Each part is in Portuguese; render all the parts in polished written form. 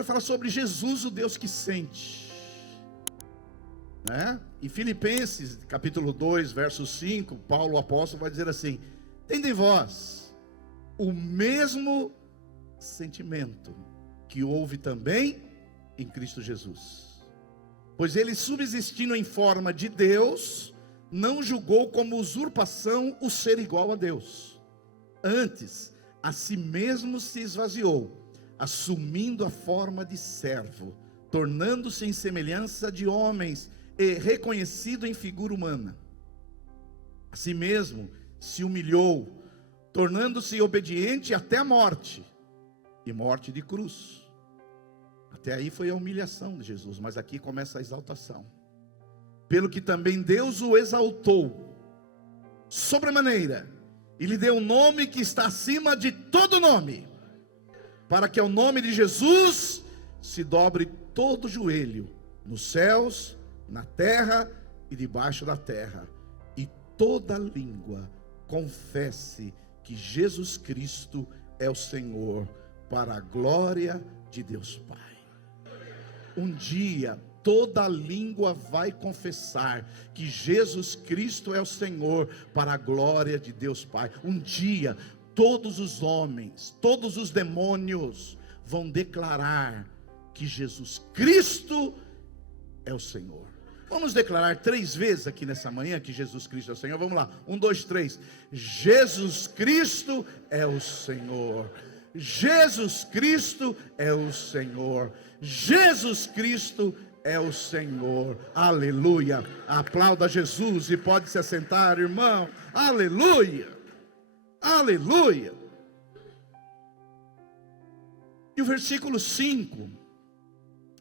para falar sobre Jesus, o Deus que sente, né? Em Filipenses, capítulo 2, verso 5, Paulo, o apóstolo, vai dizer assim: tende em vós o mesmo sentimento que houve também em Cristo Jesus. Pois ele, subsistindo em forma de Deus, não julgou como usurpação o ser igual a Deus. Antes, a si mesmo se esvaziou, assumindo a forma de servo, tornando-se em semelhança de homens e reconhecido em figura humana. A si mesmo se humilhou, tornando-se obediente até a morte, e morte de cruz. Até aí foi a humilhação de Jesus, mas aqui começa a exaltação. Pelo que também Deus o exaltou sobremaneira, e lhe deu um nome que está acima de todo nome, para que ao nome de Jesus se dobre todo joelho, nos céus, na terra e debaixo da terra, e toda língua confesse que Jesus Cristo é o Senhor, para a glória de Deus Pai. Um dia toda língua vai confessar que Jesus Cristo é o Senhor, para a glória de Deus Pai. Um dia todos os homens, todos os demônios vão declarar que Jesus Cristo é o Senhor. Vamos declarar 3 vezes aqui nessa manhã que Jesus Cristo é o Senhor. Vamos lá, 1, 2, 3. Jesus Cristo é o Senhor. Jesus Cristo é o Senhor. Jesus Cristo é o Senhor. Aleluia. Aplauda Jesus e pode se assentar, irmão. Aleluia. Aleluia. E o versículo 5,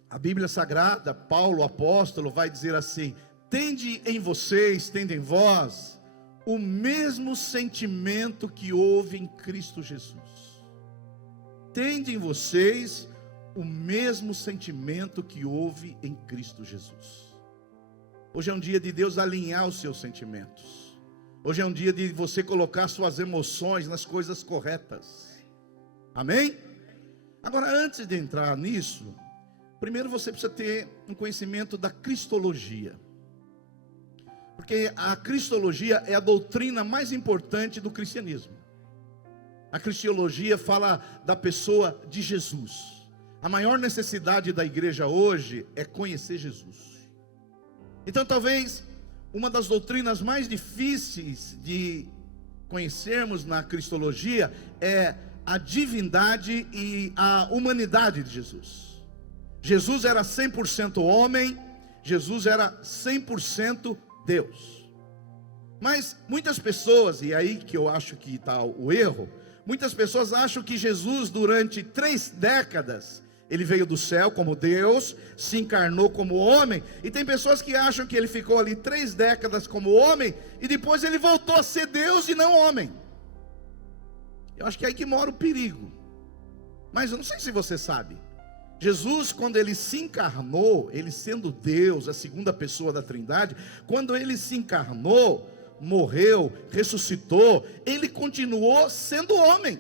a Bíblia Sagrada, Paulo, o apóstolo, vai dizer assim: tende em vocês, tende em vós, o mesmo sentimento que houve em Cristo Jesus. Tende em vocês o mesmo sentimento que houve em Cristo Jesus. Hoje é um dia de Deus alinhar os seus sentimentos. Hoje é um dia de você colocar suas emoções nas coisas corretas. Amém? Agora, antes de entrar nisso, primeiro você precisa ter um conhecimento da cristologia. Porque a cristologia é a doutrina mais importante do cristianismo. A cristologia fala da pessoa de Jesus. A maior necessidade da igreja hoje é conhecer Jesus. Então talvez uma das doutrinas mais difíceis de conhecermos na cristologia é a divindade e a humanidade de Jesus. Jesus era 100% homem, Jesus era 100% Deus. Mas muitas pessoas, e aí que eu acho que está o erro, muitas pessoas acham que Jesus, durante 3 décadas, ele veio do céu como Deus, se encarnou como homem, e tem pessoas que acham que ele ficou ali 3 décadas como homem, e depois ele voltou a ser Deus e não homem. Eu acho que é aí que mora o perigo. Mas eu não sei se você sabe, Jesus, quando ele se encarnou, ele sendo Deus, a segunda pessoa da Trindade, quando ele se encarnou, morreu, ressuscitou, ele continuou sendo homem.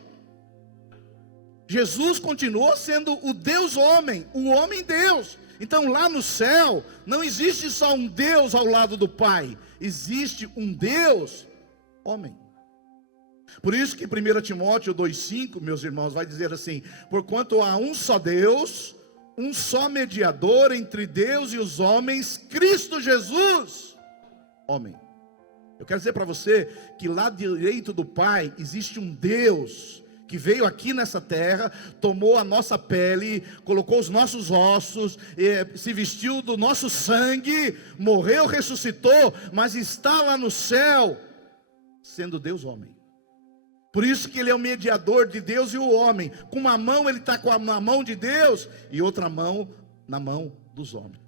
Jesus continuou sendo o Deus homem, o homem Deus. Então lá no céu, não existe só um Deus ao lado do Pai, existe um Deus homem. Por isso que 1 Timóteo 2,5, meus irmãos, vai dizer assim: porquanto há um só Deus, um só mediador entre Deus e os homens, Cristo Jesus, homem. Eu quero dizer para você que lá direito do Pai existe um Deus que veio aqui nessa terra, tomou a nossa pele, colocou os nossos ossos, se vestiu do nosso sangue, morreu, ressuscitou, mas está lá no céu, sendo Deus homem. Por isso que ele é o mediador de Deus e o homem. Com uma mão ele está com a mão de Deus, e outra mão na mão dos homens.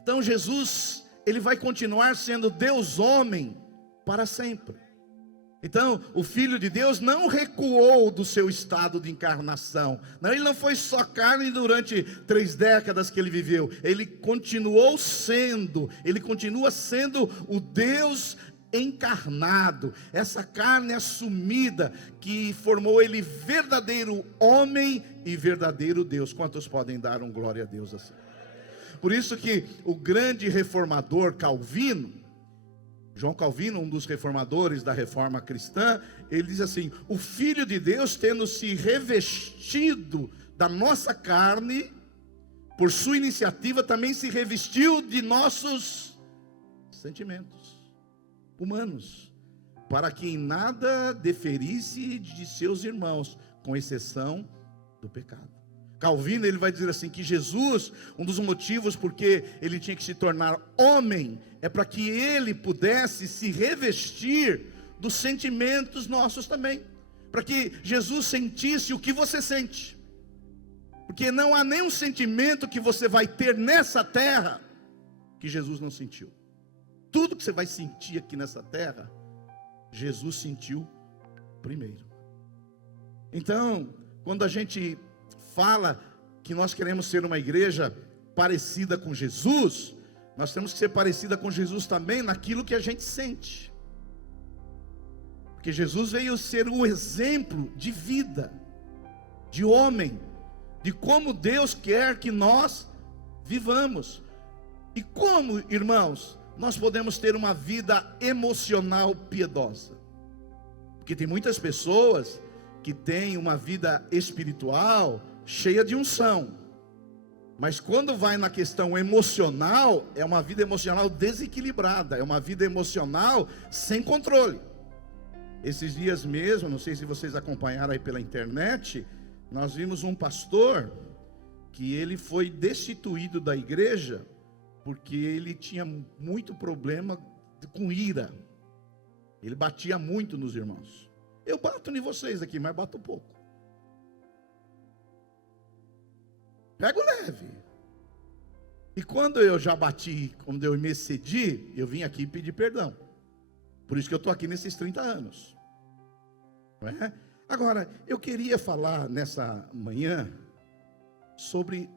Então Jesus, ele vai continuar sendo Deus homem para sempre. Então, o Filho de Deus não recuou do seu estado de encarnação. Não, ele não foi só carne durante 3 décadas que ele viveu. Ele continua sendo o Deus encarnado, essa carne assumida que formou ele verdadeiro homem e verdadeiro Deus. Quantos podem dar um glória a Deus assim? Por isso que o grande reformador Calvino, João Calvino, um dos reformadores da reforma cristã, ele diz assim: o Filho de Deus, tendo se revestido da nossa carne, por sua iniciativa também se revestiu de nossos sentimentos humanos, para que em nada diferisse de seus irmãos, com exceção do pecado. Calvino, ele vai dizer assim, que Jesus, um dos motivos porque ele tinha que se tornar homem, é para que ele pudesse se revestir dos sentimentos nossos também, para que Jesus sentisse o que você sente, porque não há nenhum sentimento que você vai ter nessa terra que Jesus não sentiu. Tudo que você vai sentir aqui nessa terra, Jesus sentiu primeiro. Então, quando a gente fala que nós queremos ser uma igreja parecida com Jesus, nós temos que ser parecida com Jesus também naquilo que a gente sente, porque Jesus veio ser o exemplo de vida, de homem, de como Deus quer que nós vivamos. E como, irmãos, nós podemos ter uma vida emocional piedosa? Porque tem muitas pessoas que têm uma vida espiritual cheia de unção, mas quando vai na questão emocional, é uma vida emocional desequilibrada, é uma vida emocional sem controle. Esses dias mesmo, não sei se vocês acompanharam aí pela internet, nós vimos um pastor que ele foi destituído da igreja porque ele tinha muito problema com ira. Ele batia muito nos irmãos. Eu bato em vocês aqui, mas bato pouco. Pego leve. E quando eu já bati, quando eu me excedi, eu vim aqui pedir perdão. Por isso que eu estou aqui nesses 30 anos. Não é? Agora, eu queria falar nessa manhã sobre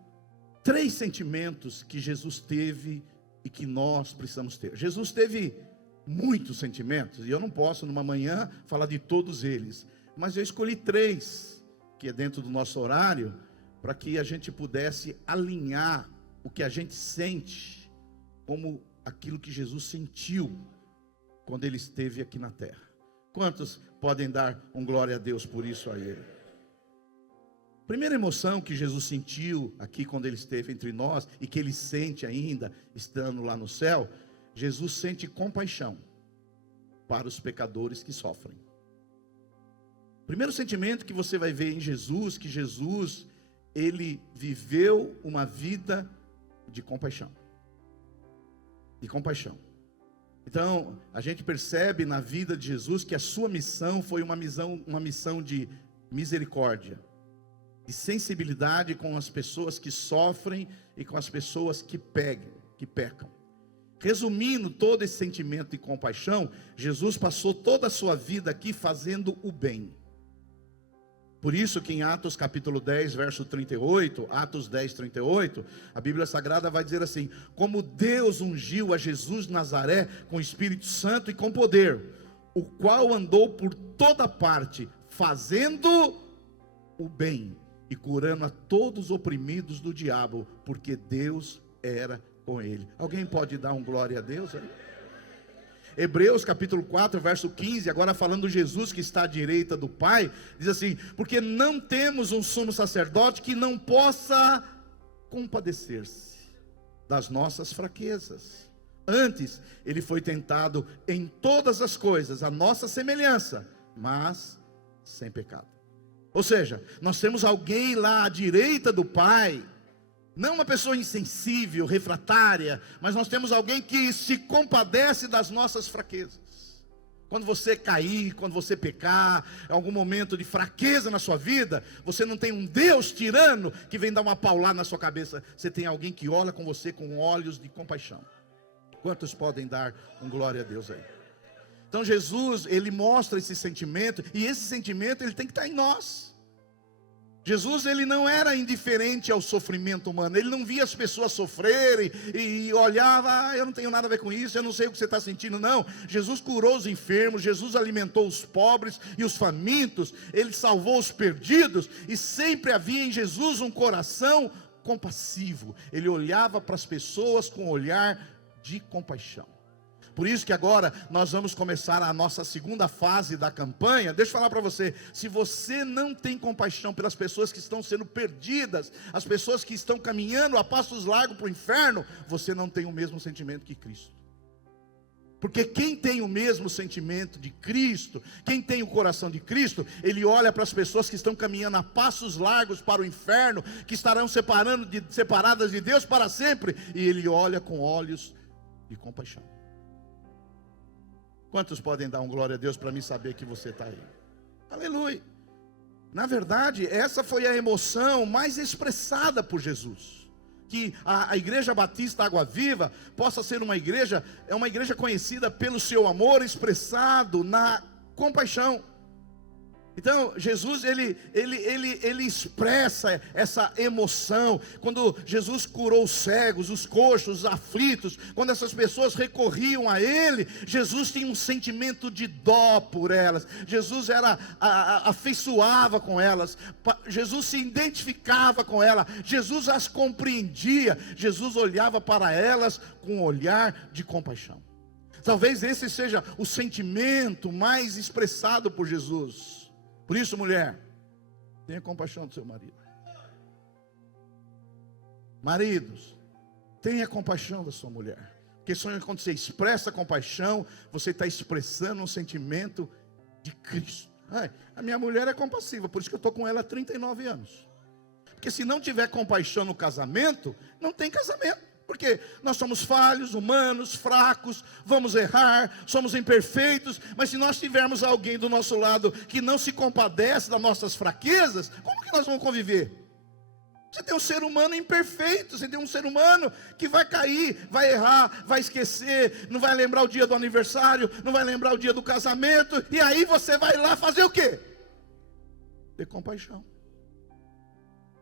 3 sentimentos que Jesus teve e que nós precisamos ter. Jesus teve muitos sentimentos, e eu não posso numa manhã falar de todos eles, mas eu escolhi 3, que é dentro do nosso horário, para que a gente pudesse alinhar o que a gente sente como aquilo que Jesus sentiu quando ele esteve aqui na terra. Quantos podem dar um glória a Deus por isso a ele? Primeira emoção que Jesus sentiu aqui quando ele esteve entre nós, e que ele sente ainda estando lá no céu, Jesus sente compaixão para os pecadores que sofrem. Primeiro sentimento que você vai ver em Jesus, que Jesus, ele viveu uma vida de compaixão. De compaixão. Então, a gente percebe na vida de Jesus que a sua missão foi uma missão de misericórdia, de sensibilidade com as pessoas que sofrem e com as pessoas que pecam. Resumindo todo esse sentimento de compaixão, Jesus passou toda a sua vida aqui fazendo o bem. Por isso que em Atos capítulo 10, verso 38, Atos 10, 38, a Bíblia Sagrada vai dizer assim: como Deus ungiu a Jesus de Nazaré com o Espírito Santo e com poder, o qual andou por toda parte, fazendo o bem e curando a todos os oprimidos do diabo, porque Deus era com ele. Alguém pode dar um glória a Deus aí? Hebreus capítulo 4, verso 15, agora falando de Jesus que está à direita do Pai, diz assim: porque não temos um sumo sacerdote que não possa compadecer-se das nossas fraquezas. Antes, ele foi tentado em todas as coisas, a nossa semelhança, mas sem pecado. Ou seja, nós temos alguém lá à direita do Pai, não uma pessoa insensível, refratária, mas nós temos alguém que se compadece das nossas fraquezas. Quando você cair, quando você pecar, em algum momento de fraqueza na sua vida, você não tem um Deus tirano que vem dar uma paulada na sua cabeça. Você tem alguém que olha com você com olhos de compaixão. Quantos podem dar um glória a Deus aí? Então Jesus, ele mostra esse sentimento, e esse sentimento ele tem que estar em nós. Jesus, ele não era indiferente ao sofrimento humano. Ele não via as pessoas sofrerem e olhava, eu não tenho nada a ver com isso, eu não sei o que você está sentindo. Não, Jesus curou os enfermos, Jesus alimentou os pobres e os famintos, ele salvou os perdidos, e sempre havia em Jesus um coração compassivo. Ele olhava para as pessoas com um olhar de compaixão. Por isso que agora nós vamos começar a nossa segunda fase da campanha. Deixa eu falar para você, se você não tem compaixão pelas pessoas que estão sendo perdidas, as pessoas que estão caminhando a passos largos para o inferno, você não tem o mesmo sentimento que Cristo. Porque quem tem o mesmo sentimento de Cristo, quem tem o coração de Cristo, ele olha para as pessoas que estão caminhando a passos largos para o inferno, que estarão separadas de Deus para sempre, e ele olha com olhos de compaixão. Quantos podem dar um glória a Deus para mim saber que você está aí? Aleluia. Na verdade, essa foi a emoção mais expressada por Jesus. Que a Igreja Batista Água Viva possa ser uma igreja conhecida pelo seu amor expressado na compaixão. Então, Jesus, ele expressa essa emoção. Quando Jesus curou os cegos, os coxos, os aflitos, quando essas pessoas recorriam a Ele, Jesus tinha um sentimento de dó por elas. Jesus afeiçoava com elas. Jesus se identificava com elas. Jesus as compreendia. Jesus olhava para elas com um olhar de compaixão. Talvez esse seja o sentimento mais expressado por Jesus. Por isso, mulher, tenha compaixão do seu marido. Maridos, tenha compaixão da sua mulher. Porque quando você expressa compaixão, você está expressando um sentimento de Cristo. A minha mulher é compassiva, por isso que eu estou com ela há 39 anos. Porque se não tiver compaixão no casamento, não tem casamento. Porque nós somos falhos, humanos, fracos, vamos errar, somos imperfeitos. Mas se nós tivermos alguém do nosso lado que não se compadece das nossas fraquezas, como que nós vamos conviver? Você tem um ser humano imperfeito, você tem um ser humano que vai cair, vai errar, vai esquecer, não vai lembrar o dia do aniversário, não vai lembrar o dia do casamento. E aí você vai lá fazer o quê? Ter compaixão.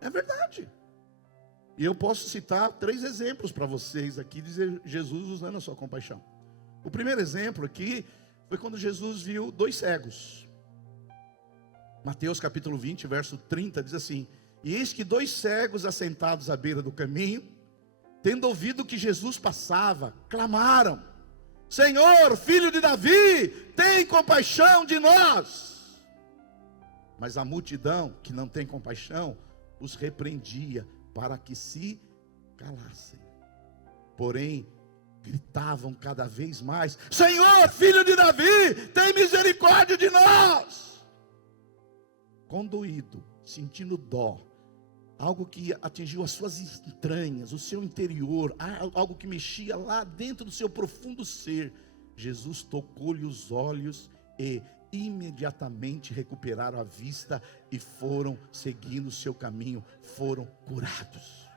É verdade. E eu posso citar 3 exemplos para vocês aqui, de Jesus usando a sua compaixão. O primeiro exemplo aqui foi quando Jesus viu 2 cegos. Mateus capítulo 20, verso 30, diz assim: e eis que 2 cegos assentados à beira do caminho, tendo ouvido que Jesus passava, clamaram: Senhor, filho de Davi, tem compaixão de nós. Mas a multidão, que não tem compaixão, os repreendia, para que se calassem. Porém, gritavam cada vez mais: Senhor, filho de Davi, tem misericórdia de nós. Condoído, sentindo dó, algo que atingiu as suas entranhas, o seu interior, algo que mexia lá dentro do seu profundo ser, Jesus tocou-lhe os olhos e imediatamente recuperaram a vista e foram seguindo o seu caminho, foram curados.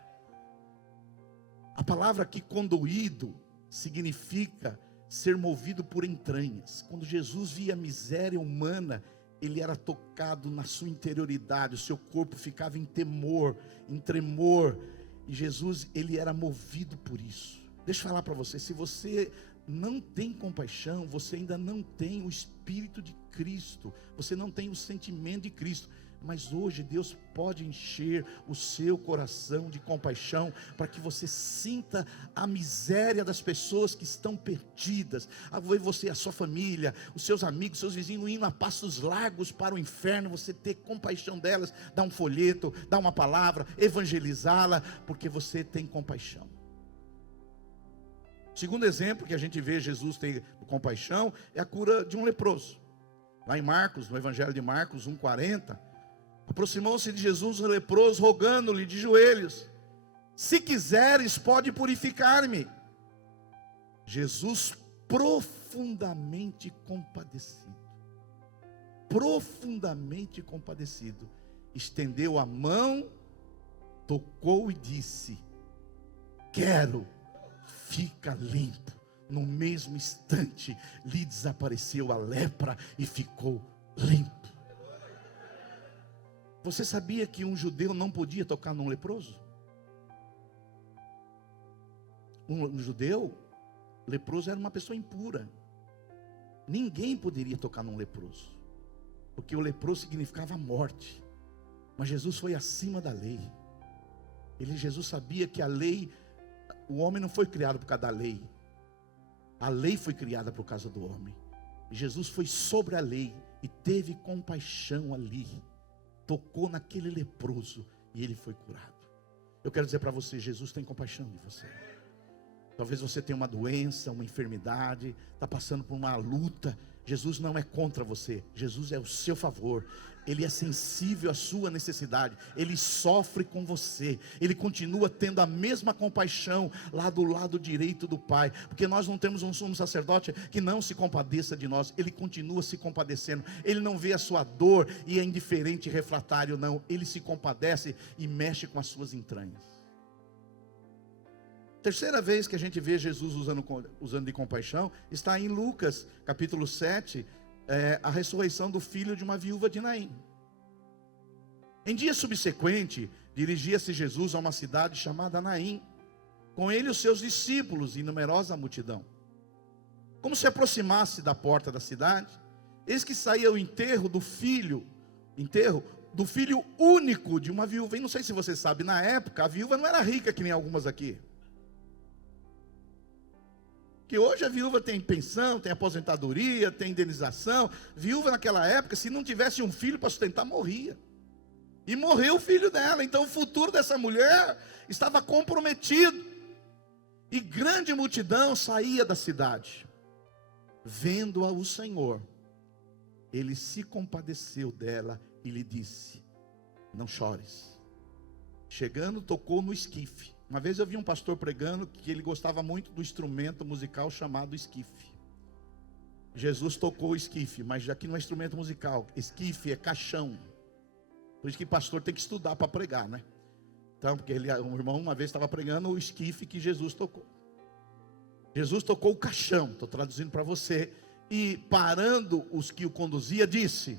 A palavra aqui, condoído, significa ser movido por entranhas. Quando Jesus via a miséria humana, ele era tocado na sua interioridade, o seu corpo ficava em temor, em tremor, e Jesus, ele era movido por isso. Deixa eu falar para você, se você não tem compaixão, você ainda não tem o Espírito de Cristo, você não tem o sentimento de Cristo. Mas hoje Deus pode encher o seu coração de compaixão, para que você sinta a miséria das pessoas que estão perdidas. Você, a sua família, os seus amigos, seus vizinhos indo a passos largos para o inferno, você ter compaixão delas, dar um folheto, dar uma palavra, evangelizá-la, porque você tem compaixão. Segundo exemplo que a gente vê Jesus ter compaixão é a cura de um leproso. Lá em Marcos, no Evangelho de Marcos 1,40, aproximou-se de Jesus um leproso, rogando-lhe de joelhos: se quiseres, pode purificar-me. Jesus, profundamente compadecido, estendeu a mão, tocou e disse: quero, fica limpo. No mesmo instante lhe desapareceu a lepra e ficou limpo. Você sabia que um judeu não podia tocar num leproso? Um judeu, leproso era uma pessoa impura. Ninguém poderia tocar num leproso, porque o leproso significava morte. Mas Jesus foi acima da lei. Jesus sabia que a lei, o homem não foi criado por causa da lei. A lei foi criada por causa do homem. E Jesus foi sobre a lei e teve compaixão ali. Tocou naquele leproso e ele foi curado. Eu quero dizer para você, Jesus tem compaixão de você. Talvez você tenha uma doença, uma enfermidade, está passando por uma luta. Jesus não é contra você, Jesus é o seu favor. Ele é sensível à sua necessidade. Ele sofre com você. Ele continua tendo a mesma compaixão lá do lado direito do Pai. Porque nós não temos um sumo sacerdote que não se compadeça de nós. Ele continua se compadecendo. Ele não vê a sua dor e é indiferente e refratário, não. Ele se compadece e mexe com as suas entranhas. Terceira vez que a gente vê Jesus usando de compaixão está em Lucas capítulo 7, a ressurreição do filho de uma viúva de Naim. Em dia subsequente, dirigia-se Jesus a uma cidade chamada Naim, com ele os seus discípulos e numerosa multidão. Como se aproximasse da porta da cidade, eis que saía o enterro do filho único de uma viúva. E não sei se você sabe, na época a viúva não era rica que nem algumas aqui. Que hoje a viúva tem pensão, tem aposentadoria, tem indenização. Viúva naquela época, se não tivesse um filho para sustentar, morria. E morreu o filho dela. Então o futuro dessa mulher estava comprometido. E grande multidão saía da cidade. Vendo-a o Senhor, ele se compadeceu dela e lhe disse: não chores. Chegando, tocou no esquife. Uma vez eu vi um pastor pregando que ele gostava muito do instrumento musical chamado esquife. Jesus tocou o esquife, mas aqui não é instrumento musical. Esquife é caixão. Por isso que pastor tem que estudar para pregar, né? Então, porque um irmão uma vez estava pregando o esquife que Jesus tocou. Jesus tocou o caixão, estou traduzindo para você. E parando os que o conduzia, disse: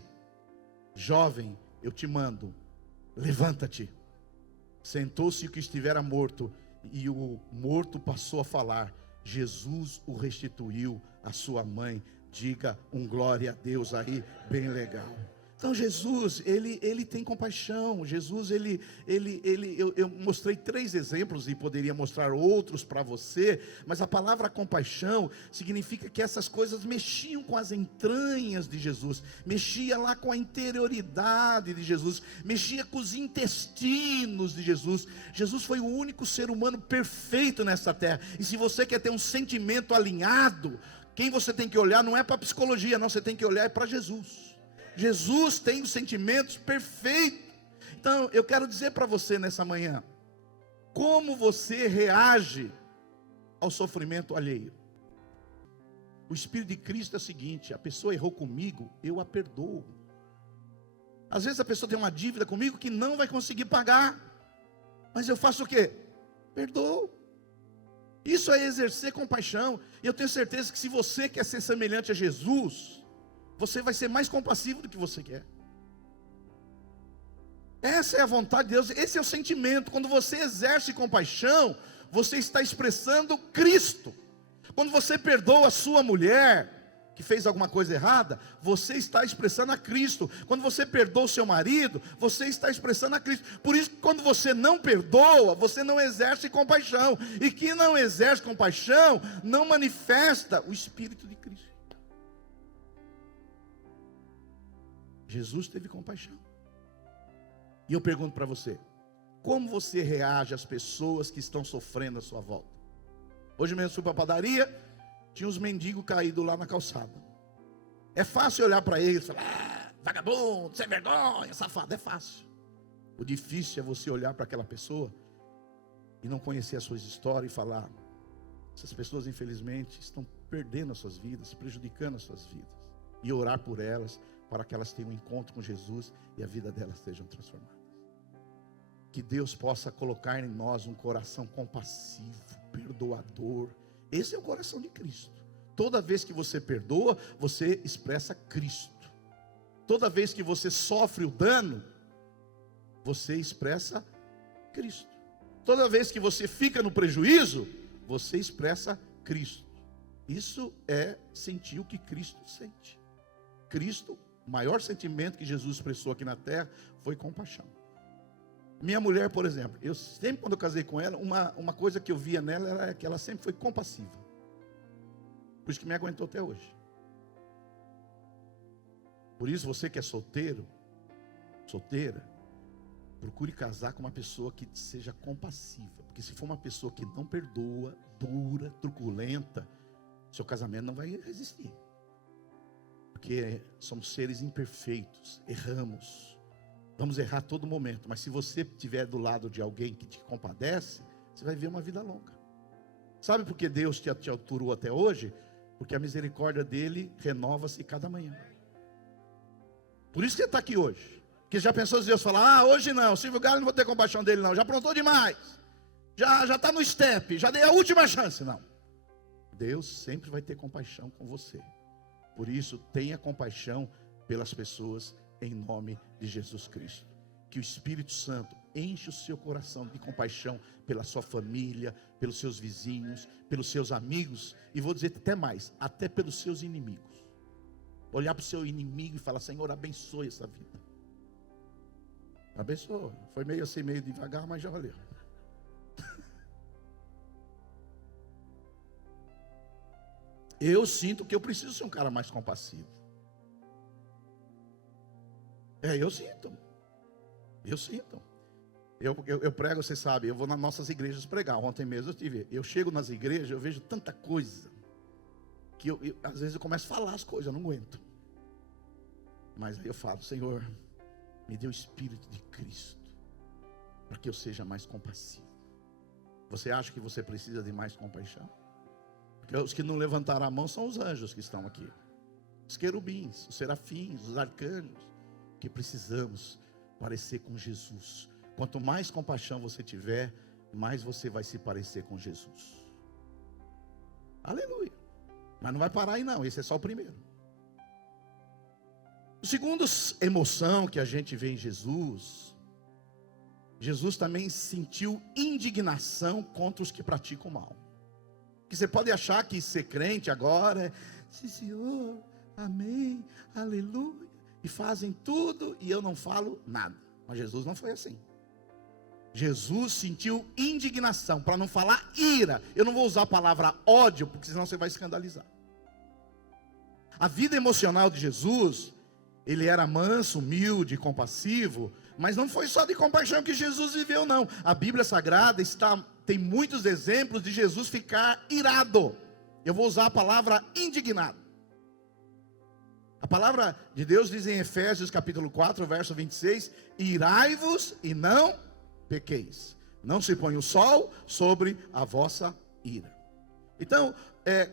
jovem, eu te mando, levanta-te. Sentou-se o que estivera morto, e o morto passou a falar. Jesus o restituiu à sua mãe. Diga um glória a Deus aí, bem legal. Então Jesus, ele tem compaixão. Jesus, eu mostrei 3 exemplos e poderia mostrar outros para você, mas a palavra compaixão significa que essas coisas mexiam com as entranhas de Jesus, mexia lá com a interioridade de Jesus, mexia com os intestinos de Jesus. Jesus foi o único ser humano perfeito nessa terra, e se você quer ter um sentimento alinhado, quem você tem que olhar não é para a psicologia, não, você tem que olhar para Jesus. Jesus tem os sentimentos perfeitos. Então eu quero dizer para você nessa manhã, como você reage ao sofrimento alheio. O Espírito de Cristo é o seguinte: a pessoa errou comigo, eu a perdoo. Às vezes a pessoa tem uma dívida comigo que não vai conseguir pagar, mas eu faço o quê? Perdoo. Isso é exercer compaixão. E eu tenho certeza que se você quer ser semelhante a Jesus, você vai ser mais compassivo do que você quer. Essa é a vontade de Deus, esse é o sentimento. Quando você exerce compaixão, você está expressando Cristo. Quando você perdoa a sua mulher que fez alguma coisa errada, você está expressando a Cristo. Quando você perdoa o seu marido, você está expressando a Cristo. Por isso que quando você não perdoa, você não exerce compaixão. E quem não exerce compaixão, não manifesta o Espírito de Cristo. Jesus teve compaixão. E eu pergunto para você, como você reage às pessoas que estão sofrendo à sua volta? Hoje mesmo fui para a padaria, tinha uns mendigos caídos lá na calçada. É fácil olhar para eles e falar: vagabundo, sem vergonha, safado. É fácil. O difícil é você olhar para aquela pessoa e não conhecer as suas histórias e falar: essas pessoas infelizmente estão perdendo as suas vidas, prejudicando as suas vidas. E orar por elas, para que elas tenham um encontro com Jesus e a vida delas sejam transformadas. Que Deus possa colocar em nós um coração compassivo, perdoador. Esse é o coração de Cristo. Toda vez que você perdoa, você expressa Cristo. Toda vez que você sofre o dano, você expressa Cristo. Toda vez que você fica no prejuízo, você expressa Cristo. Isso é sentir o que Cristo sente. Cristo, o maior sentimento que Jesus expressou aqui na terra foi compaixão. Minha mulher, por exemplo, eu sempre, quando eu casei com ela, uma coisa que eu via nela era que ela sempre foi compassiva. Por isso que me aguentou até hoje. Por isso, você que é solteiro, solteira, procure casar com uma pessoa que seja compassiva. Porque se for uma pessoa que não perdoa, dura, truculenta, seu casamento não vai resistir. Porque somos seres imperfeitos, erramos. Vamos errar a todo momento. Mas se você estiver do lado de alguém que te compadece, você vai ver uma vida longa. Sabe por que Deus te aturou até hoje? Porque a misericórdia dele renova-se cada manhã. Por isso que você está aqui hoje. Porque já pensou se Deus falar, hoje não, Silvio Galo, não vou ter compaixão dele não, já aprontou demais, já está no step, já dei a última chance. Não, Deus sempre vai ter compaixão com você. Por isso, tenha compaixão pelas pessoas em nome de Jesus Cristo. Que o Espírito Santo enche o seu coração de compaixão pela sua família, pelos seus vizinhos, pelos seus amigos, e vou dizer até mais, até pelos seus inimigos. Olhar para o seu inimigo e falar, Senhor, abençoe essa vida. Abençoa. Foi meio assim, meio devagar, mas já valeu. Eu sinto que eu preciso ser um cara mais compassivo. Eu sinto. Eu sinto. Eu prego, você sabe, eu vou nas nossas igrejas pregar. Ontem mesmo eu chego nas igrejas, eu vejo tanta coisa, que às vezes eu começo a falar as coisas, eu não aguento. Mas aí eu falo, Senhor, me dê o Espírito de Cristo, para que eu seja mais compassivo. Você acha que você precisa de mais compaixão? Porque os que não levantaram a mão são os anjos que estão aqui. Os querubins, os serafins, os arcanjos. Que precisamos parecer com Jesus. Quanto mais compaixão você tiver, mais você vai se parecer com Jesus. Aleluia. Mas não vai parar aí não, esse é só o primeiro. O segundo emoção que a gente vê em Jesus, Jesus também sentiu indignação contra os que praticam o mal. Que você pode achar que ser crente agora é, sim Senhor, amém, aleluia, e fazem tudo e eu não falo nada. Mas Jesus não foi assim. Jesus sentiu indignação, para não falar ira. Eu não vou usar a palavra ódio, porque senão você vai escandalizar. A vida emocional de Jesus, ele era manso, humilde, compassivo, mas não foi só de compaixão que Jesus viveu não. A Bíblia Sagrada tem muitos exemplos de Jesus ficar irado. Eu vou usar a palavra indignado. A palavra de Deus diz em Efésios capítulo 4, verso 26, irai-vos e não pequeis. Não se põe o sol sobre a vossa ira. Então,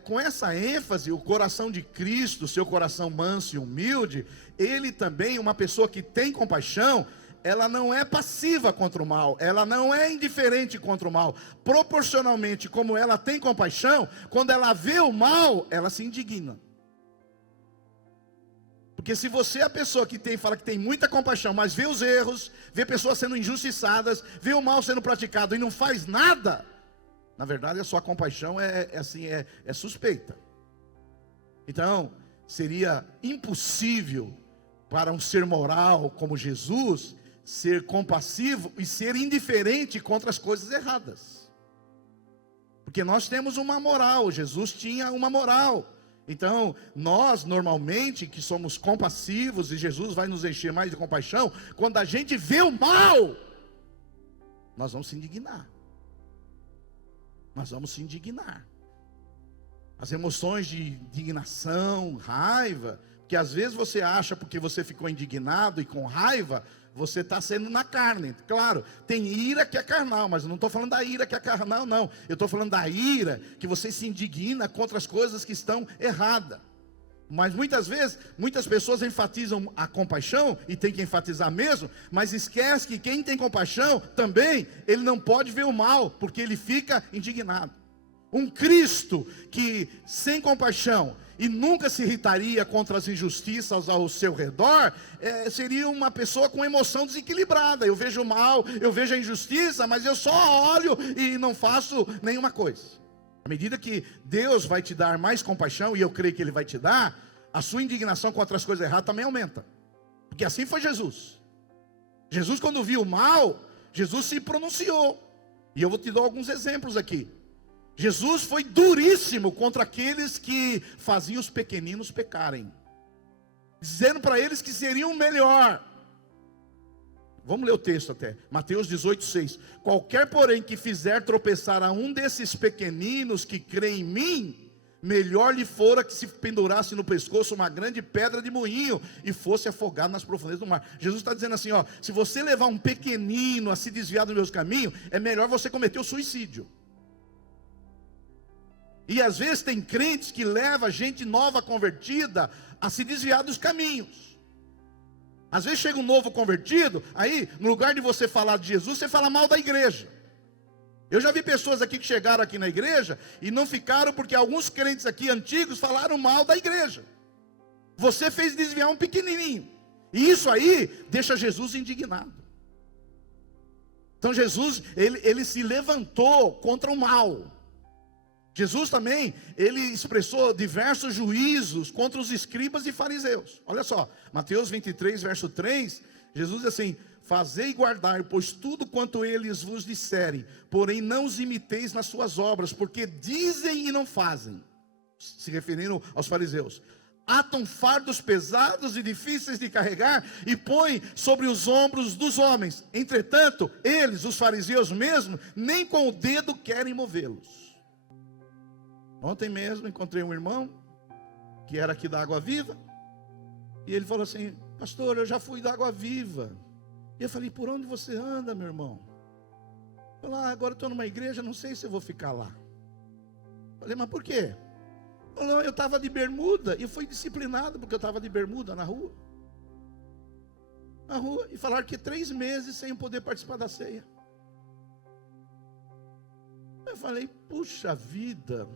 com essa ênfase, o coração de Cristo, seu coração manso e humilde, ele também, uma pessoa que tem compaixão, ela não é passiva contra o mal, ela não é indiferente contra o mal. Proporcionalmente, como ela tem compaixão, quando ela vê o mal, ela se indigna. Porque se você é a pessoa que fala que tem muita compaixão, mas vê os erros, vê pessoas sendo injustiçadas, vê o mal sendo praticado e não faz nada, na verdade a sua compaixão é suspeita. Então, seria impossível para um ser moral como Jesus ser compassivo e ser indiferente contra as coisas erradas. Porque nós temos uma moral, Jesus tinha uma moral. Então, nós normalmente que somos compassivos e Jesus vai nos encher mais de compaixão, quando a gente vê o mal, nós vamos se indignar. Nós vamos se indignar. As emoções de indignação, raiva, que às vezes você acha porque você ficou indignado e com raiva, você está sendo na carne. Claro, tem ira que é carnal, mas eu não estou falando da ira que é carnal, não. Eu estou falando da ira que você se indigna contra as coisas que estão erradas. Mas muitas vezes, muitas pessoas enfatizam a compaixão, e tem que enfatizar mesmo, mas esquece que quem tem compaixão também, ele não pode ver o mal, porque ele fica indignado. Um Cristo que sem compaixão e nunca se irritaria contra as injustiças ao seu redor, seria uma pessoa com emoção desequilibrada. Eu vejo o mal, eu vejo a injustiça, mas eu só olho e não faço nenhuma coisa. À medida que Deus vai te dar mais compaixão, e eu creio que Ele vai te dar, a sua indignação contra as coisas erradas também aumenta. Porque assim foi Jesus. Jesus, quando viu o mal, Jesus se pronunciou. E eu vou te dar alguns exemplos aqui. Jesus foi duríssimo contra aqueles que faziam os pequeninos pecarem, dizendo para eles que seriam melhor. Vamos ler o texto até, Mateus 18:6. Qualquer, porém, que fizer tropeçar a um desses pequeninos que crê em mim, melhor lhe fora que se pendurasse no pescoço uma grande pedra de moinho e fosse afogado nas profundezas do mar. Jesus está dizendo assim, ó, se você levar um pequenino a se desviar dos meus caminhos, é melhor você cometer o suicídio. E às vezes tem crentes que levam gente nova convertida a se desviar dos caminhos. Às vezes chega um novo convertido, aí no lugar de você falar de Jesus, você fala mal da igreja. Eu já vi pessoas aqui que chegaram aqui na igreja e não ficaram porque alguns crentes aqui antigos falaram mal da igreja. Você fez desviar um pequenininho. E isso aí deixa Jesus indignado. Então Jesus, ele se levantou contra o mal. Jesus também, ele expressou diversos juízos contra os escribas e fariseus. Olha só, Mateus 23, verso 3, Jesus diz assim: fazei e guardai, pois tudo quanto eles vos disserem, porém não os imiteis nas suas obras, porque dizem e não fazem. Se referindo aos fariseus. Atam fardos pesados e difíceis de carregar e põem sobre os ombros dos homens. Entretanto, eles, os fariseus mesmo, nem com o dedo querem movê-los. Ontem mesmo encontrei um irmão que era aqui da Água Viva, e ele falou assim: pastor, eu já fui da Água Viva. E eu falei: por onde você anda, meu irmão? Eu falei: agora eu estou numa igreja, não sei se eu vou ficar lá. Eu falei: mas por quê? Ele falou: eu estava de bermuda e fui disciplinado porque eu estava de bermuda na rua. E falaram que 3 meses sem poder participar da ceia. Eu falei: puxa vida.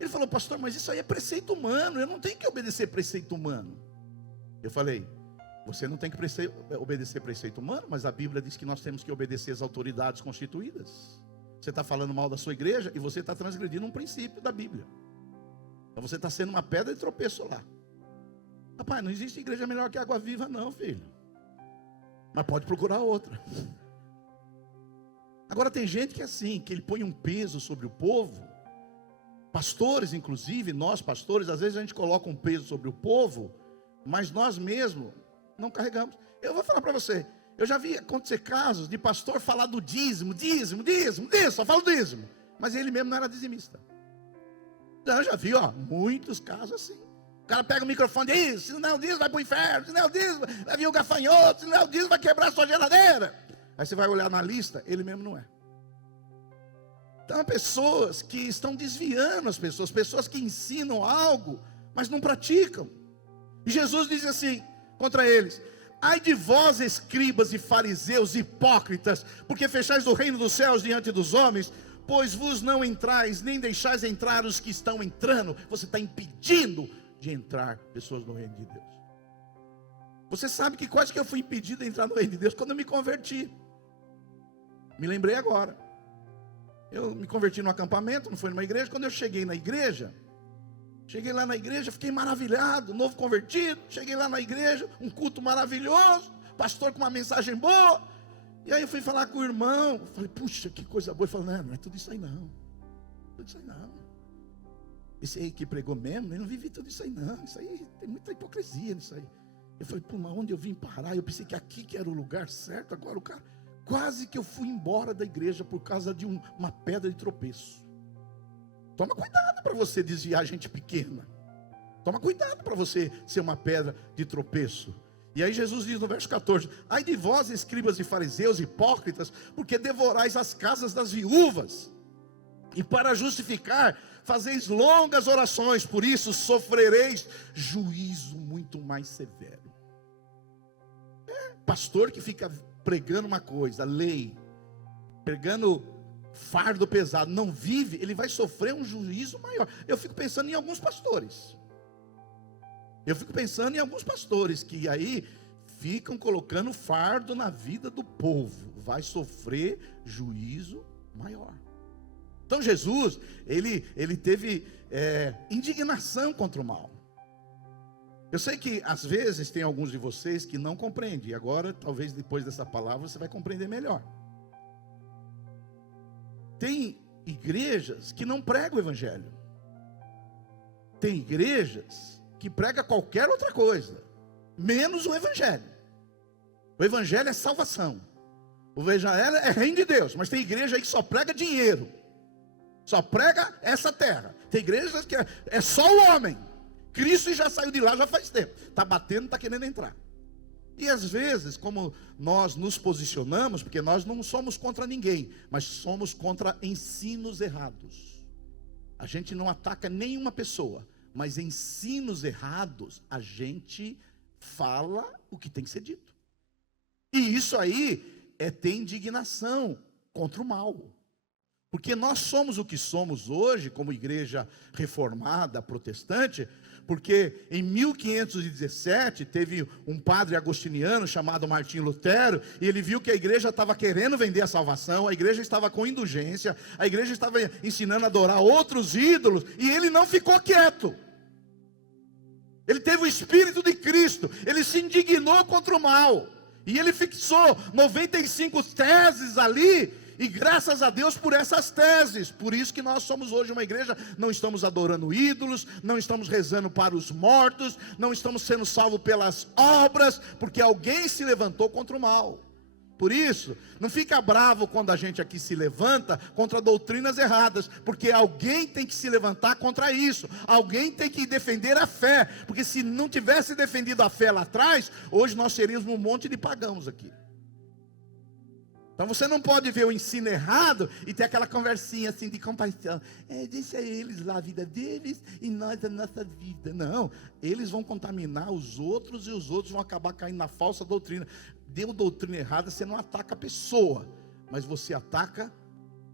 Ele falou: pastor, mas isso aí é preceito humano, eu não tenho que obedecer preceito humano. Eu falei: você não tem que obedecer preceito humano, mas a Bíblia diz que nós temos que obedecer às autoridades constituídas. Você está falando mal da sua igreja e você está transgredindo um princípio da Bíblia. Então você está sendo uma pedra de tropeço lá. Rapaz, não existe igreja melhor que Água Viva não, filho. Mas pode procurar outra. Agora tem gente que é assim, que ele põe um peso sobre o povo. Pastores, inclusive, nós pastores, às vezes a gente coloca um peso sobre o povo, mas nós mesmos não carregamos. Eu vou falar para você, eu já vi acontecer casos de pastor falar do dízimo, só fala do dízimo, mas ele mesmo não era dizimista. Então, eu já vi, muitos casos assim. O cara pega o microfone e diz: se não é o dízimo, vai para o inferno, se não é o dízimo, vai vir o gafanhoto, se não é o dízimo, vai quebrar a sua geladeira. Aí você vai olhar na lista, ele mesmo não é. Então, pessoas que estão desviando as pessoas, pessoas que ensinam algo, mas não praticam. E Jesus diz assim contra eles: ai de vós, escribas e fariseus hipócritas, porque fechais o reino dos céus diante dos homens, pois vos não entrais, nem deixais entrar os que estão entrando. Você está impedindo de entrar pessoas no reino de Deus. Você sabe que quase que eu fui impedido de entrar no reino de Deus quando eu me converti. Me lembrei agora. Eu me converti no acampamento, não foi numa igreja. Quando eu cheguei lá na igreja, fiquei maravilhado, novo convertido. Cheguei lá na igreja, um culto maravilhoso, pastor com uma mensagem boa. E aí eu fui falar com o irmão, falei: puxa, que coisa boa. Ele falou: não é tudo isso aí não. Tudo isso aí não. Esse aí que pregou mesmo, eu não vivi tudo isso aí não. Isso aí tem muita hipocrisia nisso aí. Eu falei: pô, mas onde eu vim parar? Eu pensei que aqui que era o lugar certo. Agora o cara... Quase que eu fui embora da igreja por causa de uma pedra de tropeço. Toma cuidado para você desviar gente pequena. Toma cuidado para você ser uma pedra de tropeço. E aí Jesus diz no verso 14: ai de vós, escribas e fariseus hipócritas, porque devorais as casas das viúvas, e para justificar fazeis longas orações, por isso sofrereis juízo muito mais severo. Pastor que fica pregando uma coisa, lei, pregando fardo pesado, não vive, ele vai sofrer um juízo maior. Eu fico pensando em alguns pastores. Eu fico pensando em alguns pastores que aí ficam colocando fardo na vida do povo. Vai sofrer juízo maior. Então Jesus, ele teve indignação contra o mal. Eu sei que às vezes tem alguns de vocês que não compreendem. E agora, talvez depois dessa palavra, você vai compreender melhor. Tem igrejas que não pregam o evangelho. Tem igrejas que pregam qualquer outra coisa, menos o evangelho. O evangelho é salvação. O evangelho é reino de Deus. Mas tem igreja aí que só prega dinheiro. Só prega essa terra. Tem igrejas que é só o homem. Cristo já saiu de lá já faz tempo. Está batendo, está querendo entrar. E às vezes, como nós nos posicionamos, porque nós não somos contra ninguém, mas somos contra ensinos errados. A gente não ataca nenhuma pessoa, mas ensinos errados, a gente fala o que tem que ser dito. E isso aí é ter indignação contra o mal. Porque nós somos o que somos hoje, como igreja reformada, protestante, porque em 1517 teve um padre agostiniano chamado Martim Lutero, e ele viu que a igreja estava querendo vender a salvação, a igreja estava com indulgência, a igreja estava ensinando a adorar outros ídolos, e ele não ficou quieto. Ele teve o Espírito de Cristo, ele se indignou contra o mal, e ele fixou 95 teses ali, e graças a Deus por essas teses. Por isso que nós somos hoje uma igreja, não estamos adorando ídolos, não estamos rezando para os mortos, não estamos sendo salvos pelas obras, porque alguém se levantou contra o mal. Por isso, não fica bravo quando a gente aqui se levanta contra doutrinas erradas, porque alguém tem que se levantar contra isso, alguém tem que defender a fé, porque se não tivesse defendido a fé lá atrás, hoje nós seríamos um monte de pagãos aqui. Então você não pode ver o ensino errado e ter aquela conversinha assim de compaixão. Deixa eles lá a vida deles e nós a nossa vida. Não, eles vão contaminar os outros e os outros vão acabar caindo na falsa doutrina. Deu doutrina errada, você não ataca a pessoa, mas você ataca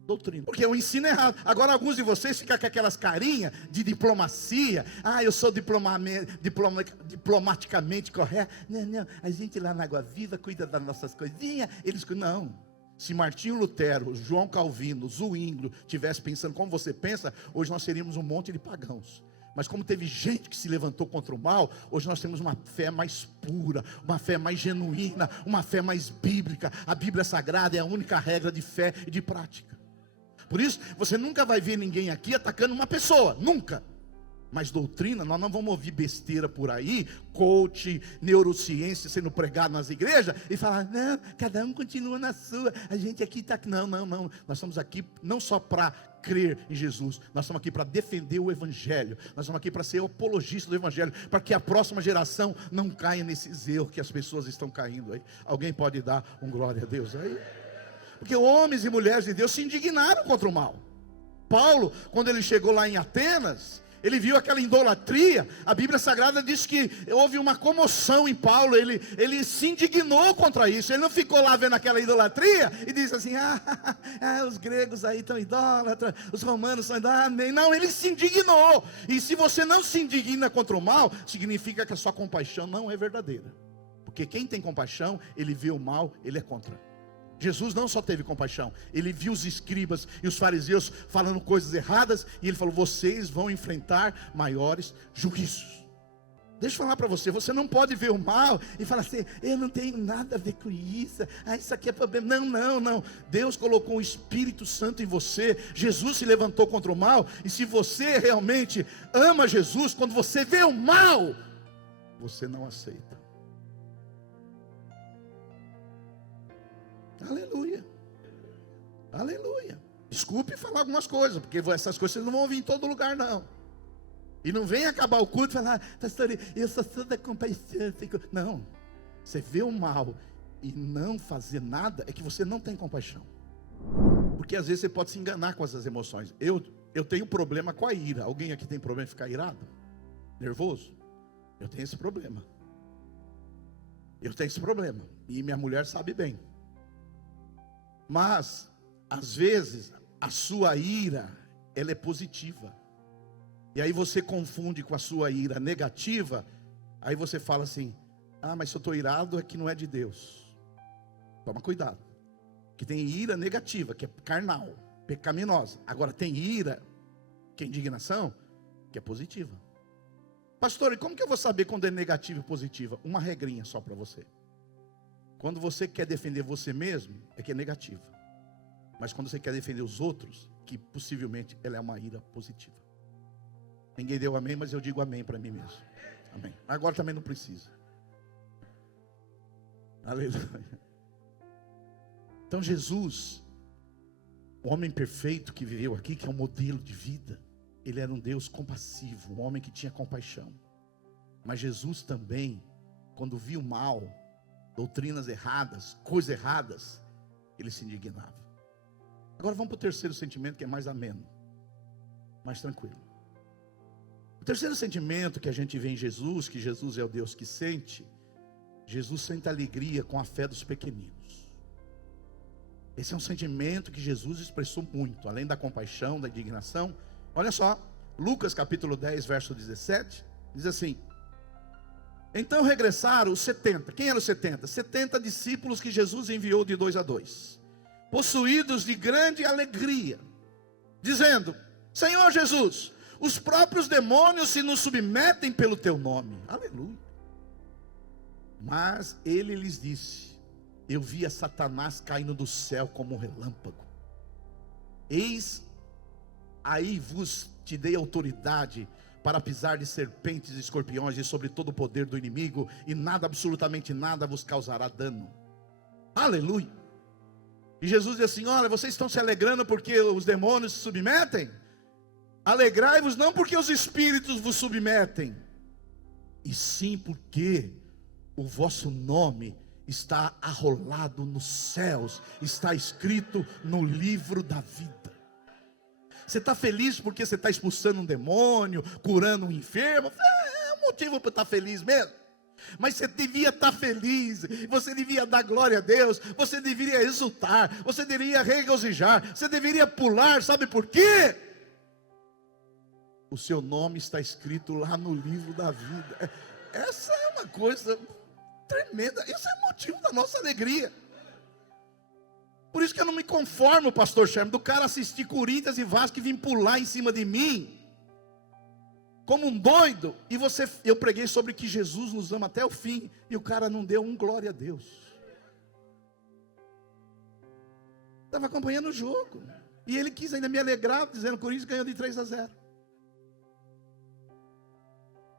doutrina. Porque o ensino é errado. Agora alguns de vocês ficam com aquelas carinhas de diplomacia. Eu sou diplomaticamente correto. Não, a gente lá na Água Viva cuida das nossas coisinhas. Eles não. Se Martinho Lutero, João Calvino, Zwinglio tivesse pensando como você pensa, hoje nós seríamos um monte de pagãos. Mas como teve gente que se levantou contra o mal, hoje nós temos uma fé mais pura, uma fé mais genuína, uma fé mais bíblica. A Bíblia Sagrada é a única regra de fé e de prática. Por isso, você nunca vai ver ninguém aqui atacando uma pessoa, nunca. Mas doutrina, nós não vamos ouvir besteira por aí, coach, neurociência sendo pregado nas igrejas, e falar, não, cada um continua na sua, a gente aqui está, não, nós estamos aqui não só para crer em Jesus, nós estamos aqui para defender o Evangelho, nós estamos aqui para ser apologista do Evangelho, para que a próxima geração não caia nesses erros que as pessoas estão caindo aí. Alguém pode dar um glória a Deus aí? Porque homens e mulheres de Deus se indignaram contra o mal. Paulo, quando ele chegou lá em Atenas, ele viu aquela idolatria. A Bíblia Sagrada diz que houve uma comoção em Paulo. Ele se indignou contra isso. Ele não ficou lá vendo aquela idolatria e disse assim, os gregos aí estão idólatras, os romanos são idólatras. Não, ele se indignou. E se você não se indigna contra o mal, significa que a sua compaixão não é verdadeira. Porque quem tem compaixão, ele vê o mal, ele é contra. Jesus não só teve compaixão, ele viu os escribas e os fariseus falando coisas erradas, e ele falou, vocês vão enfrentar maiores juízos. Deixa eu falar para você, você não pode ver o mal e falar assim, eu não tenho nada a ver com isso, isso aqui é problema. Não, Deus colocou o Espírito Santo em você, Jesus se levantou contra o mal, e se você realmente ama Jesus, quando você vê o mal, você não aceita. Aleluia, aleluia. Desculpe falar algumas coisas, porque essas coisas vocês não vão ouvir em todo lugar não. E não vem acabar o culto e falar, pastor, eu sou toda compaixão. Não, você vê o mal e não fazer nada, é que você não tem compaixão. Porque às vezes você pode se enganar com essas emoções. Eu tenho problema com a ira. Alguém aqui tem problema de ficar irado? Nervoso? Eu tenho esse problema. E minha mulher sabe bem. Mas, às vezes, a sua ira, ela é positiva. E aí você confunde com a sua ira negativa, Aí você fala assim: ah, mas se eu estou irado é que não é de Deus. Toma cuidado. Que tem ira negativa, que é carnal, pecaminosa. Agora tem ira, que é indignação, que é positiva. Pastor, e como que eu vou saber quando é negativa e positiva? Uma regrinha só para você. Quando você quer defender você mesmo, é que é negativa. Mas quando você quer defender os outros, que possivelmente ela é uma ira positiva. Ninguém deu amém, mas eu digo amém para mim mesmo. Amém. Agora também não precisa. Aleluia. Então Jesus, o homem perfeito que viveu aqui, que é um modelo de vida, ele era um Deus compassivo, um homem que tinha compaixão. Mas Jesus também, quando viu mal, doutrinas erradas, coisas erradas, ele se indignava. Agora vamos para o terceiro sentimento, que é mais ameno, mais tranquilo. O terceiro sentimento que a gente vê em Jesus, que Jesus é o Deus que sente, Jesus sente alegria com a fé dos pequeninos. Esse é um sentimento que Jesus expressou muito, além da compaixão, da indignação. Olha só, Lucas capítulo 10, verso 17, diz assim: então regressaram os 70. Quem eram os 70? 70 discípulos que Jesus enviou de 2 a 2, possuídos de grande alegria, dizendo: Senhor Jesus, os próprios demônios se nos submetem pelo teu nome. Aleluia. Mas ele lhes disse: eu via Satanás caindo do céu como um relâmpago. Eis aí vos te dei autoridade para pisar de serpentes e escorpiões e sobre todo o poder do inimigo, e nada, absolutamente nada vos causará dano. Aleluia. E Jesus diz assim: olha, vocês estão se alegrando porque os demônios se submetem? Alegrai-vos não porque os espíritos vos submetem, e sim porque o vosso nome está arrolado nos céus, está escrito no livro da vida. Você está feliz porque você está expulsando um demônio, curando um enfermo? É um motivo para estar feliz mesmo. Mas você devia estar feliz, você devia dar glória a Deus, você deveria exultar, você deveria regozijar, você deveria pular, sabe por quê? O seu nome está escrito lá no livro da vida. Essa é uma coisa tremenda, esse é o motivo da nossa alegria. Por isso que eu não me conformo, pastor Sherman, do cara assistir Corinthians e Vasco e vir pular em cima de mim como um doido. E eu preguei sobre que Jesus nos ama até o fim, e o cara não deu glória a Deus. Estava acompanhando o jogo, e ele quis ainda me alegrar, dizendo que o Corinthians ganhou de 3 a 0.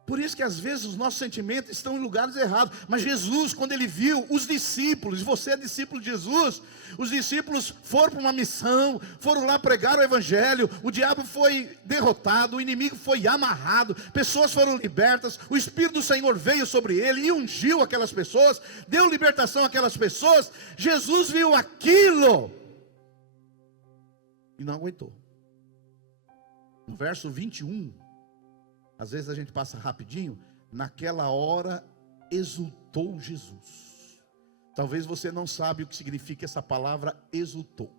Por isso que às vezes os nossos sentimentos estão em lugares errados. Mas Jesus, quando ele viu os discípulos, você é discípulo de Jesus, os discípulos foram para uma missão, foram lá pregar o evangelho, o diabo foi derrotado, o inimigo foi amarrado, pessoas foram libertas, o Espírito do Senhor veio sobre ele e ungiu aquelas pessoas, deu libertação àquelas pessoas. Jesus viu aquilo e não aguentou. No verso 21, às vezes a gente passa rapidinho. Naquela hora exultou Jesus. Talvez você não sabe o que significa essa palavra exultou,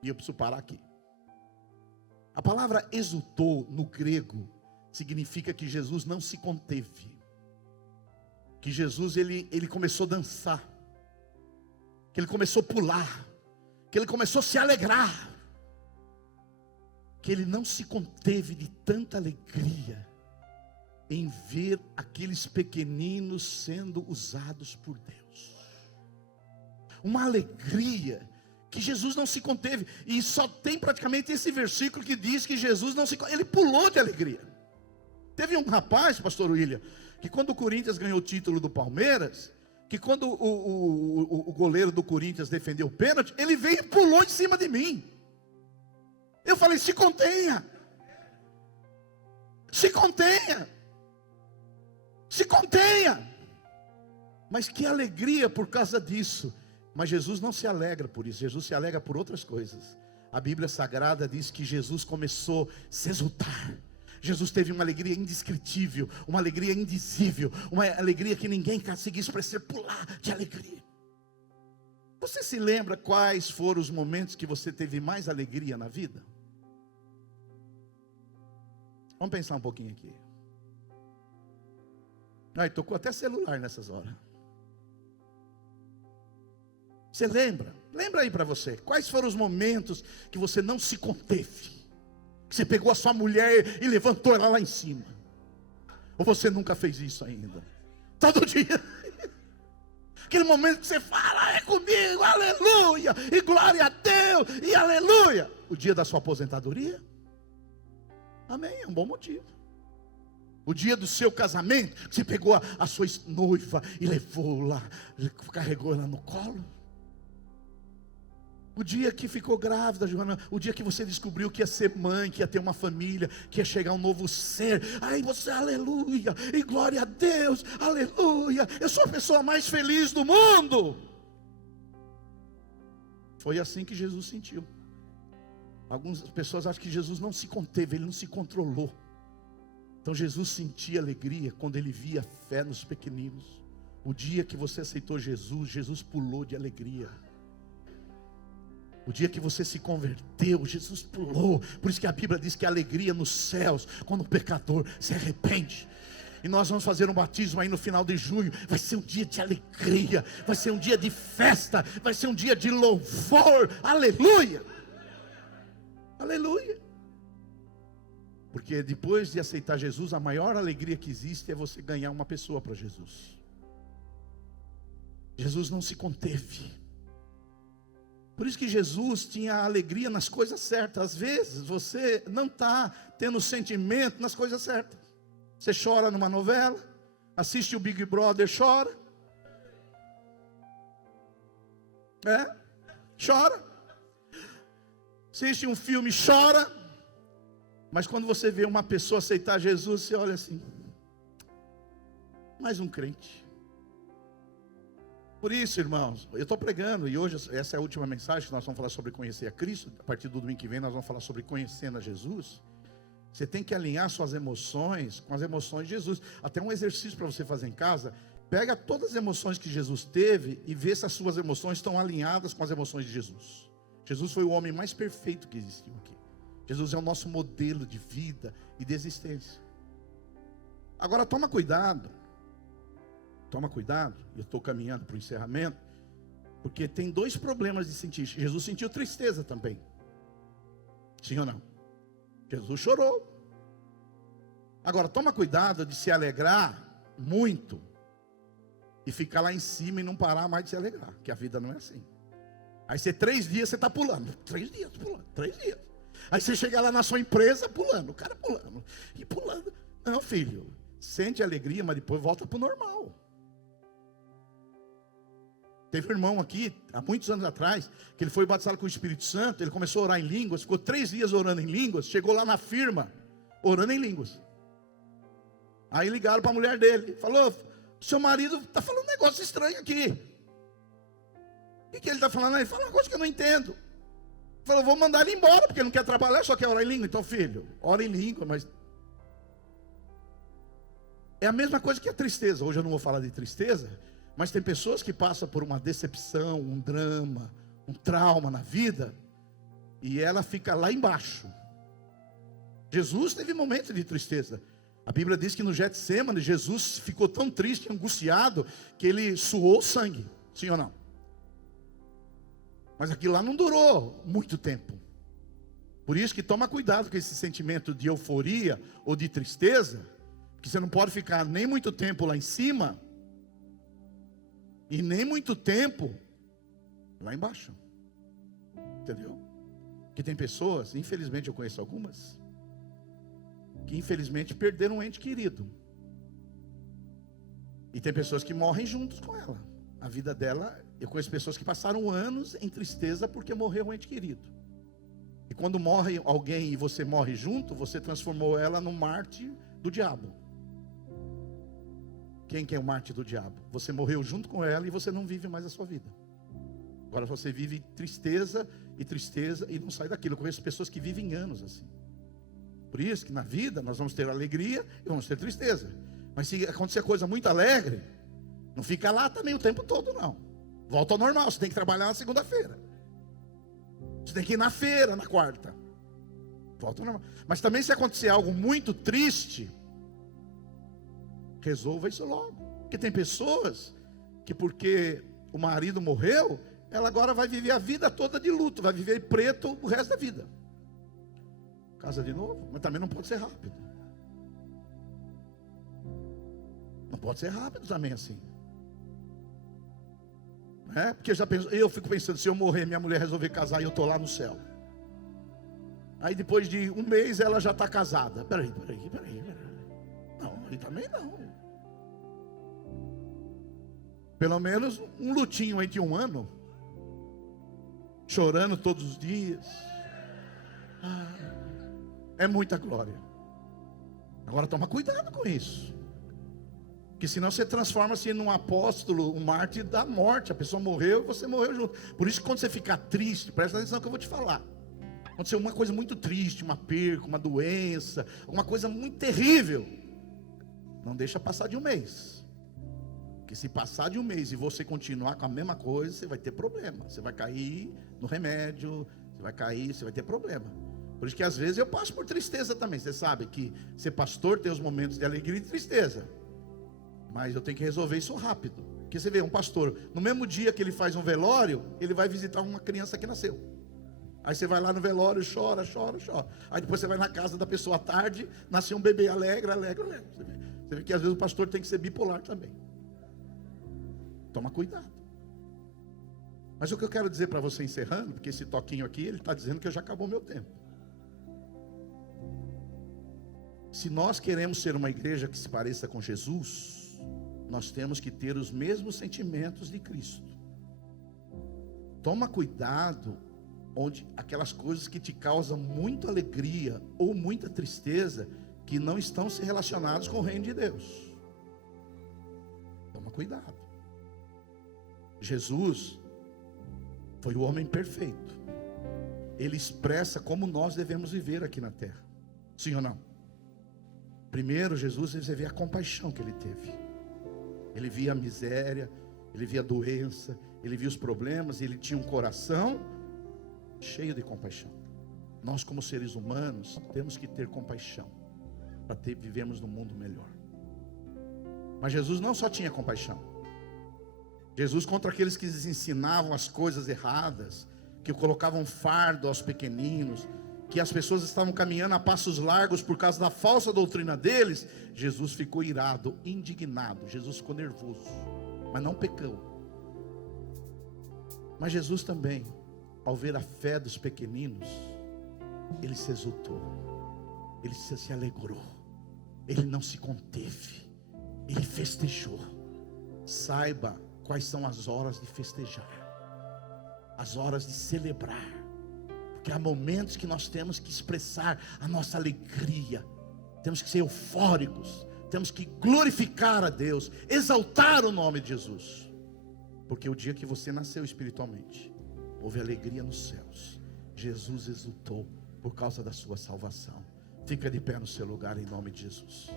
e eu preciso parar aqui. A palavra exultou no grego significa que Jesus não se conteve, que Jesus ele começou a dançar, que ele começou a pular, que ele começou a se alegrar, que ele não se conteve de tanta alegria em ver aqueles pequeninos sendo usados por Deus. Uma alegria que Jesus não se conteve. E só tem praticamente esse versículo que diz que Jesus não se conteve. Ele pulou de alegria. Teve um rapaz, pastor William, que quando o Corinthians ganhou o título do Palmeiras, que quando o goleiro do Corinthians defendeu o pênalti, ele veio e pulou em cima de mim. Eu falei: se contenha, se contenha, se contenha. Mas que alegria por causa disso. Mas Jesus não se alegra por isso, Jesus se alegra por outras coisas. A Bíblia Sagrada diz que Jesus começou a se exultar. Jesus teve uma alegria indescritível, uma alegria indizível, uma alegria que ninguém conseguia expressar, pular de alegria. Você se lembra quais foram os momentos que você teve mais alegria na vida? Vamos pensar um pouquinho aqui. Ai, tocou até celular nessas horas. Você lembra? Lembra aí para você. Quais foram os momentos que você não se conteve? Que você pegou a sua mulher e levantou ela lá em cima? Ou você nunca fez isso ainda? Todo dia. Aquele momento que você fala, é comigo, aleluia, e glória a Deus, e aleluia. O dia da sua aposentadoria? Amém, é um bom motivo. O dia do seu casamento, você pegou a sua noiva e levou lá, carregou ela no colo. O dia que ficou grávida, Joana, o dia que você descobriu que ia ser mãe, que ia ter uma família, que ia chegar um novo ser. Aí você, aleluia, e glória a Deus, aleluia, eu sou a pessoa mais feliz do mundo. Foi assim que Jesus sentiu. Algumas pessoas acham que Jesus não se conteve, ele não se controlou. Então Jesus sentia alegria quando ele via fé nos pequeninos. O dia que você aceitou Jesus, Jesus pulou de alegria. O dia que você se converteu, Jesus pulou. Por isso que a Bíblia diz que a alegria nos céus, quando o pecador se arrepende. E nós vamos fazer um batismo aí no final de junho. Vai ser um dia de alegria, vai ser um dia de festa, vai ser um dia de louvor. Aleluia! Aleluia! Porque depois de aceitar Jesus, a maior alegria que existe é você ganhar uma pessoa para Jesus. Jesus não se conteve. Por isso que Jesus tinha alegria nas coisas certas. Às vezes você não está tendo sentimento nas coisas certas. Você chora numa novela, assiste o Big Brother, chora. Chora. Assiste um filme, chora. Mas quando você vê uma pessoa aceitar Jesus, você olha assim, mais um crente. Por isso, irmãos, eu estou pregando, e hoje essa é a última mensagem que nós vamos falar sobre conhecer a Cristo. A partir do domingo que vem nós vamos falar sobre conhecendo a Jesus. Você tem que alinhar suas emoções com as emoções de Jesus. Até um exercício para você fazer em casa. Pega todas as emoções que Jesus teve e vê se as suas emoções estão alinhadas com as emoções de Jesus. Jesus foi o homem mais perfeito que existiu aqui. Jesus é o nosso modelo de vida e de existência. Agora toma cuidado. Toma cuidado, eu estou caminhando para o encerramento, porque tem dois problemas de sentir. Jesus sentiu tristeza também. Sim ou não? Jesus chorou. Agora, toma cuidado de se alegrar muito e ficar lá em cima e não parar mais de se alegrar, que a vida não é assim. Aí você 3 dias você está pulando, 3 dias pulando, 3 dias. Aí você chega lá na sua empresa pulando, o cara pulando e pulando. Não, filho, sente alegria, mas depois volta para o normal. Teve um irmão aqui, há muitos anos atrás, que ele foi batizado com o Espírito Santo, ele começou a orar em línguas, ficou 3 dias orando em línguas, chegou lá na firma, orando em línguas. Aí ligaram para a mulher dele, falou, seu marido está falando um negócio estranho aqui. O que ele está falando? Ele fala uma coisa que eu não entendo. Ele falou, vou mandar ele embora, porque ele não quer trabalhar, só quer orar em língua. Então, filho, ora em língua, mas... É a mesma coisa que a tristeza. Hoje eu não vou falar de tristeza, mas tem pessoas que passam por uma decepção, um drama, um trauma na vida, e ela fica lá embaixo. Jesus teve momentos de tristeza. A Bíblia diz que no Getsêmani, Jesus ficou tão triste, angustiado, que ele suou sangue. Sim ou não? Mas aquilo lá não durou muito tempo. Por isso que toma cuidado com esse sentimento de euforia ou de tristeza, que você não pode ficar nem muito tempo lá em cima, e nem muito tempo lá embaixo. Entendeu? Que tem pessoas, infelizmente eu conheço algumas, que infelizmente perderam um ente querido. E tem pessoas que morrem juntos com ela. A vida dela, eu conheço pessoas que passaram anos em tristeza porque morreu um ente querido. E quando morre alguém e você morre junto, você transformou ela no mártir do diabo. Quem que é o mártir do diabo? Você morreu junto com ela e você não vive mais a sua vida. Agora você vive tristeza e não sai daquilo. Eu conheço pessoas que vivem anos assim. Por isso que na vida nós vamos ter alegria e vamos ter tristeza. Mas se acontecer coisa muito alegre, não fica lá também o tempo todo não. Volta ao normal, você tem que trabalhar na segunda-feira. Você tem que ir na feira na quarta. Volta ao normal. Mas também se acontecer algo muito triste, Resolva isso logo. Porque tem pessoas que porque o marido morreu, ela agora vai viver a vida toda de luto, vai viver preto o resto da vida. Casa de novo, mas também não pode ser rápido. Não pode ser rápido também assim. Porque eu fico pensando, se eu morrer, minha mulher resolver casar e eu estou lá no céu. Aí depois de um mês ela já está casada. Peraí. Não, aí também não. Pelo menos um lutinho aí de um ano. Chorando todos os dias. É muita glória. Agora toma cuidado com isso. Porque senão você transforma-se num apóstolo, um mártir da morte. A pessoa morreu e você morreu junto. Por isso que quando você ficar triste, presta atenção que eu vou te falar. Aconteceu uma coisa muito triste, uma perca, uma doença, uma coisa muito terrível. Não deixa passar de um mês. Porque se passar de um mês e você continuar com a mesma coisa, você vai ter problema. Você vai cair no remédio, você vai ter problema. Por isso que às vezes eu passo por tristeza também. Você sabe que ser pastor tem os momentos de alegria e tristeza. Mas eu tenho que resolver isso rápido. Porque você vê, um pastor, no mesmo dia que ele faz um velório, ele vai visitar uma criança que nasceu. Aí você vai lá no velório, chora. Aí depois você vai na casa da pessoa à tarde, nasceu um bebê alegre. Você vê que às vezes o pastor tem que ser bipolar também. Toma cuidado. Mas o que eu quero dizer para você encerrando, porque esse toquinho aqui, ele está dizendo que já acabou meu tempo. Se nós queremos ser uma igreja que se pareça com Jesus, nós temos que ter os mesmos sentimentos de Cristo. Toma cuidado onde aquelas coisas que te causam muita alegria ou muita tristeza, que não estão se relacionadas com o reino de Deus. Toma cuidado. Jesus foi o homem perfeito. Ele expressa como nós devemos viver aqui na terra. Sim ou não? Primeiro, Jesus, você vê a compaixão que ele teve. Ele via a miséria, ele via a doença, ele via os problemas, e ele tinha um coração cheio de compaixão. Nós, como seres humanos, temos que ter compaixão para vivermos num mundo melhor. Mas Jesus não só tinha compaixão. Jesus contra aqueles que lhes ensinavam as coisas erradas, que colocavam fardo aos pequeninos, que as pessoas estavam caminhando a passos largos por causa da falsa doutrina deles. Jesus ficou irado, indignado. Jesus ficou nervoso, mas não pecou. Mas Jesus também, ao ver a fé dos pequeninos, ele se exultou, ele se alegrou, ele não se conteve, ele festejou. Saiba quais são as horas de festejar, as horas de celebrar, porque há momentos que nós temos que expressar a nossa alegria, temos que ser eufóricos, temos que glorificar a Deus, exaltar o nome de Jesus, porque o dia que você nasceu espiritualmente, houve alegria nos céus. Jesus exultou por causa da sua salvação. Fica de pé no seu lugar em nome de Jesus.